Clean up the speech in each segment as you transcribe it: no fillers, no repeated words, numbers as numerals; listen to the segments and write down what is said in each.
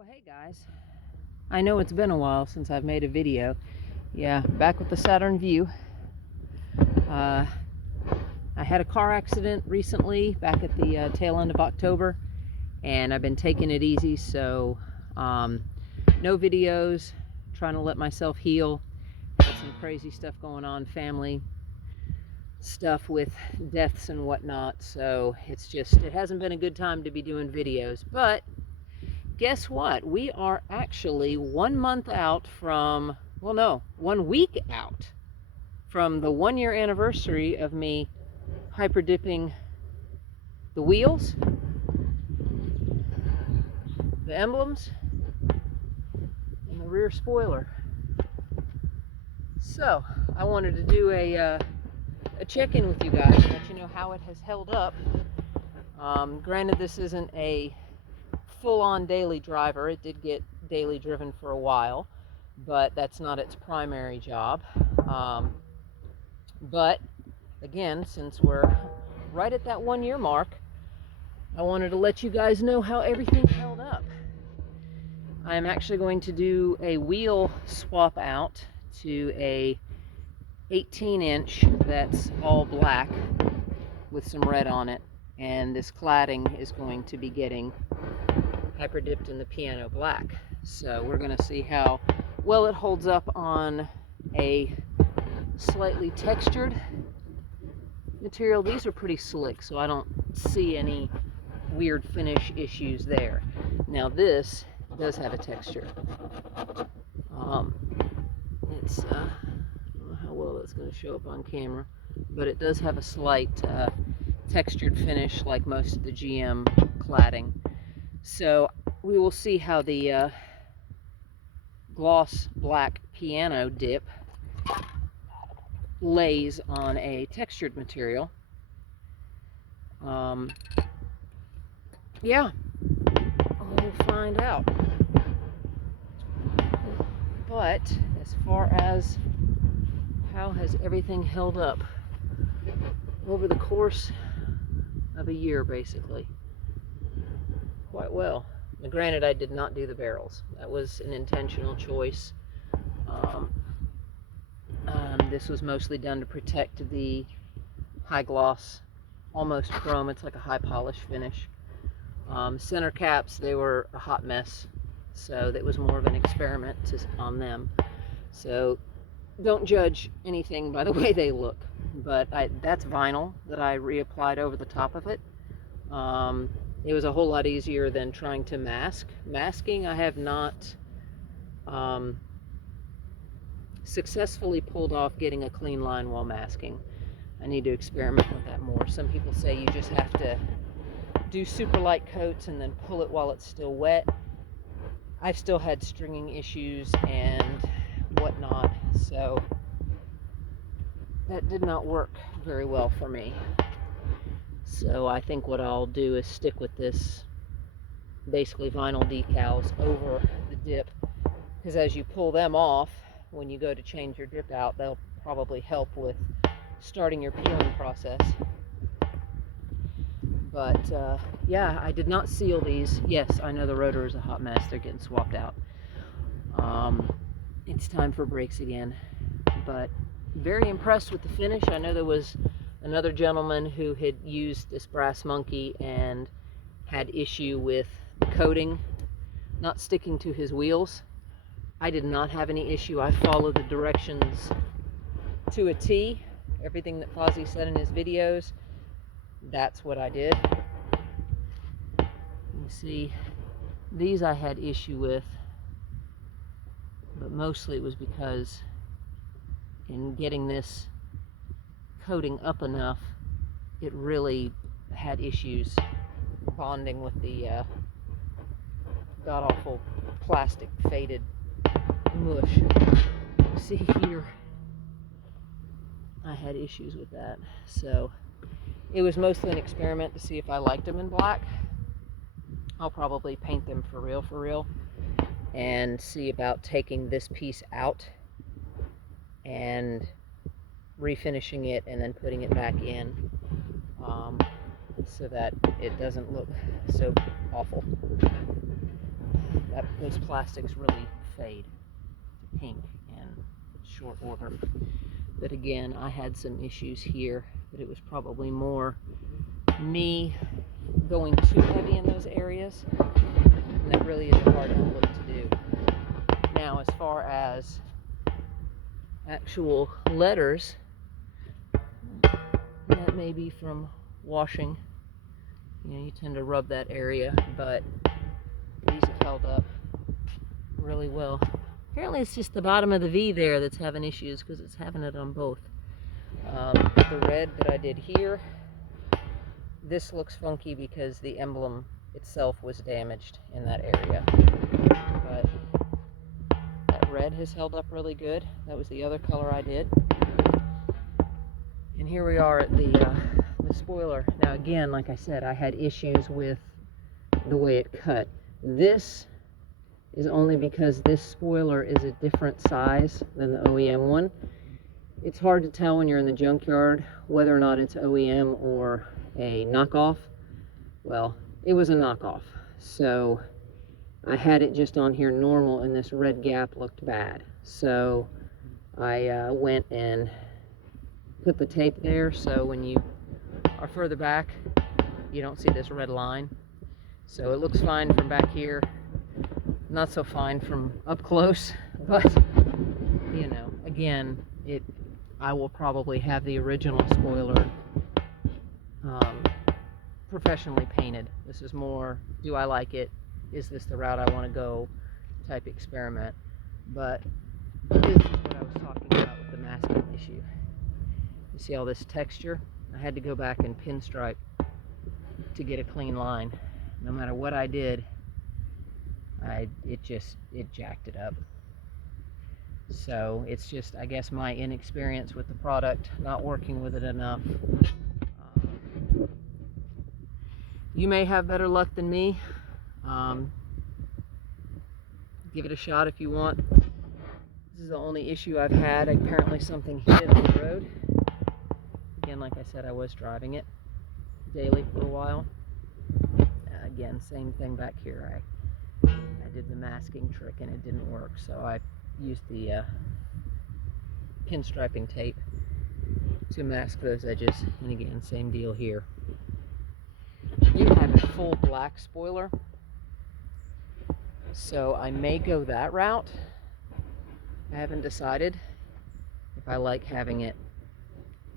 Well, hey guys, I know it's been a while since I've made a video. Yeah, back with the Saturn Vue. I had a car accident recently, back at the tail end of October, and I've been taking it easy, so no videos, trying to let myself heal. Had some crazy stuff going on, family stuff with deaths and whatnot, so it hasn't been a good time to be doing videos. But guess what? We are actually 1 month out from, well, no, 1 week out from the 1-year anniversary of me hyper dipping the wheels, the emblems, and the rear spoiler. So I wanted to do a check-in with you guys and let you know how it has held up. Granted, this isn't a full-on daily driver. It did get daily driven for a while, but that's not its primary job. But again, since we're right at that 1-year mark, I wanted to let you guys know how everything held up. I'm actually going to do a wheel swap out to a 18-inch that's all black with some red on it, and this cladding is going to be getting hyper dipped in the piano black. So we're going to see how well it holds up on a slightly textured material. These are pretty slick, so I don't see any weird finish issues there. Now this does have a texture. It's I don't know how well that's going to show up on camera, but it does have a slight textured finish like most of the GM cladding. So we will see how the gloss black piano dip lays on a textured material. Yeah, we'll find out. But as far as how has everything held up over the course of a year, basically, quite well. Now, granted, I did not do the barrels. That was an intentional choice. This was mostly done to protect the high gloss, almost chrome. It's like a high polish finish. Center caps, they were a hot mess, so that was more of an experiment on them. So don't judge anything by the way they look. But that's vinyl that I reapplied over the top of it. It was a whole lot easier than trying to mask. Masking, I have not successfully pulled off getting a clean line while masking. I need to experiment with that more. Some people say you just have to do super light coats and then pull it while it's still wet. I've still had stringing issues and whatnot, so that did not work very well for me. So I think what I'll do is stick with this basically vinyl decals over the dip, because as you pull them off, when you go to change your dip out, they'll probably help with starting your peeling process. But yeah, I did not seal these. Yes, I know the rotor is a hot mess. They're getting swapped out. It's time for brakes again, but very impressed with the finish. I know there was another gentleman who had used this brass monkey and had issue with the coating not sticking to his wheels. I did not have any issue. I followed the directions to a T. Everything that Fozzie said in his videos, that's what I did. You see, these I had issue with, but mostly it was because in getting this coating up enough, it really had issues bonding with the god-awful plastic faded mush. See here, I had issues with that. So it was mostly an experiment to see if I liked them in black. I'll probably paint them for real, and see about taking this piece out and refinishing it and then putting it back in, so that it doesn't look so awful. those plastics really fade to pink in short order. But again, I had some issues here, but it was probably more me going too heavy in those areas, and that really is a hard look to do. Now, as far as actual letters, that may be from washing. You know, you tend to rub that area, but these have held up really well. Apparently it's just the bottom of the V there that's having issues, because it's having it on both. The red that I did here, this looks funky because the emblem itself was damaged in that area. But that red has held up really good. That was the other color I did. And here we are at the spoiler. Now again, like I said, I had issues with the way it cut. This is only because this spoiler is a different size than the OEM one. It's hard to tell when you're in the junkyard whether or not it's OEM or a knockoff. Well, it was a knockoff. So I had it just on here normal, and this red gap looked bad. So I went and put the tape there, so when you are further back, you don't see this red line. So it looks fine from back here. Not so fine from up close, but you know, again, I will probably have the original spoiler professionally painted. This is more, do I like it? Is this the route I want to go type experiment? But this is what I was talking about with the masking issue. You see all this texture? I had to go back and pinstripe to get a clean line. No matter what I did, it jacked it up. So it's just, I guess, my inexperience with the product, not working with it enough. You may have better luck than me. Give it a shot if you want. This is the only issue I've had. Apparently something hit it on the road. Again, like I said, I was driving it daily for a while. Again, same thing back here. I did the masking trick and it didn't work, so I used the pinstriping tape to mask those edges. And again, same deal here. You have a full black spoiler, so I may go that route. I haven't decided if I like having it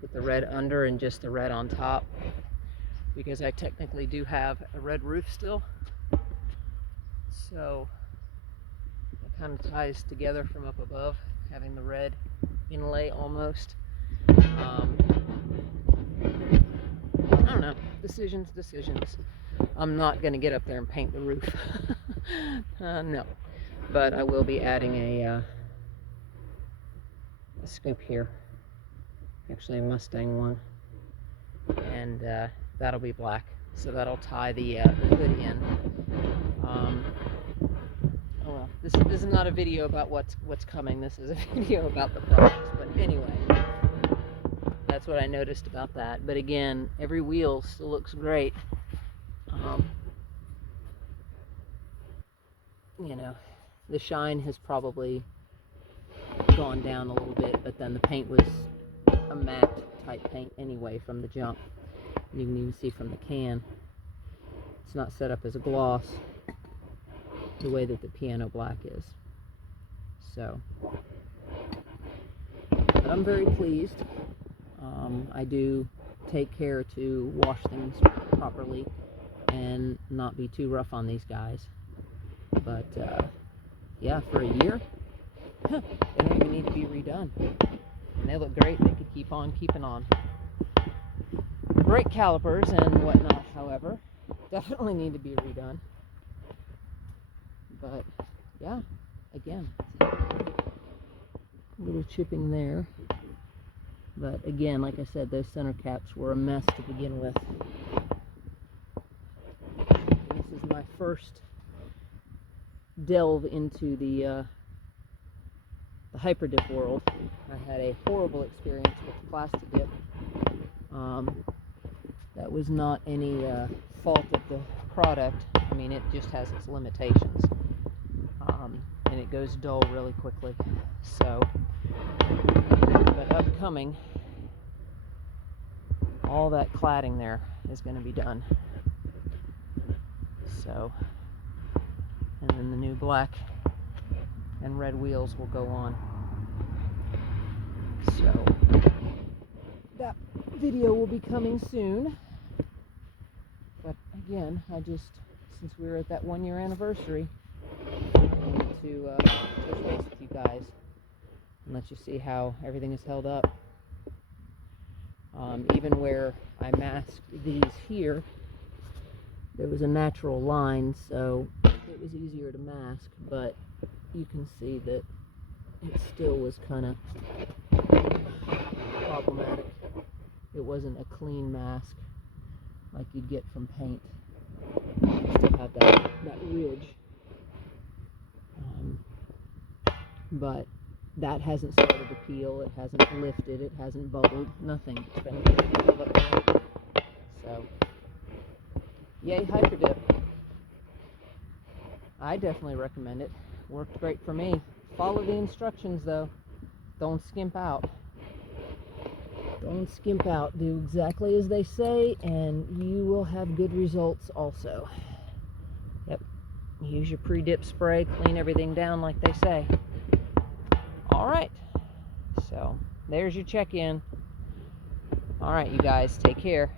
with the red under and just the red on top, because I technically do have a red roof still. So it kind of ties together from up above, having the red inlay almost. I don't know. Decisions. I'm not going to get up there and paint the roof. No. But I will be adding a scoop here. Actually a Mustang one. And that'll be black. So that'll tie the hood in. Oh well, this is not a video about what's coming. This is a video about the products. But anyway, that's what I noticed about that. But again, every wheel still looks great. You know, the shine has probably gone down a little bit, but then the paint was a matte type paint anyway from the jump. You can even see from the can, it's not set up as a gloss the way that the piano black is. So, but I'm very pleased. I do take care to wash things properly and not be too rough on these guys. But yeah, for a year, they don't even need to be redone. And they look great. They could keep on keeping on. Brake calipers and whatnot, however, definitely need to be redone. But yeah, again, a little chipping there. But again, like I said, those center caps were a mess to begin with. And this is my first delve into the HyperDip world. I had a horrible experience with PlastiDip. That was not any fault of the product. I mean, it just has its limitations. it goes dull really quickly. So, but upcoming, all that cladding there is going to be done. So, and then the new black and red wheels will go on. So, that video will be coming soon. But again, since we were at that 1-year anniversary, I wanted to touch base with you guys and let you see how everything is held up. Even where I masked these here, there was a natural line, so it was easier to mask, but you can see that it still was kind of problematic. It wasn't a clean mask like you'd get from paint. You still have that ridge. But that hasn't started to peel, it hasn't lifted, it hasn't bubbled, nothing. It's been peeled up there. So, yay HyperDip. I definitely recommend it. Worked great for me. Follow the instructions though. Don't skimp out. Don't skimp out. Do exactly as they say and you will have good results also. Yep. Use your pre-dip spray, clean everything down like they say. Alright, so there's your check-in. Alright, you guys, take care.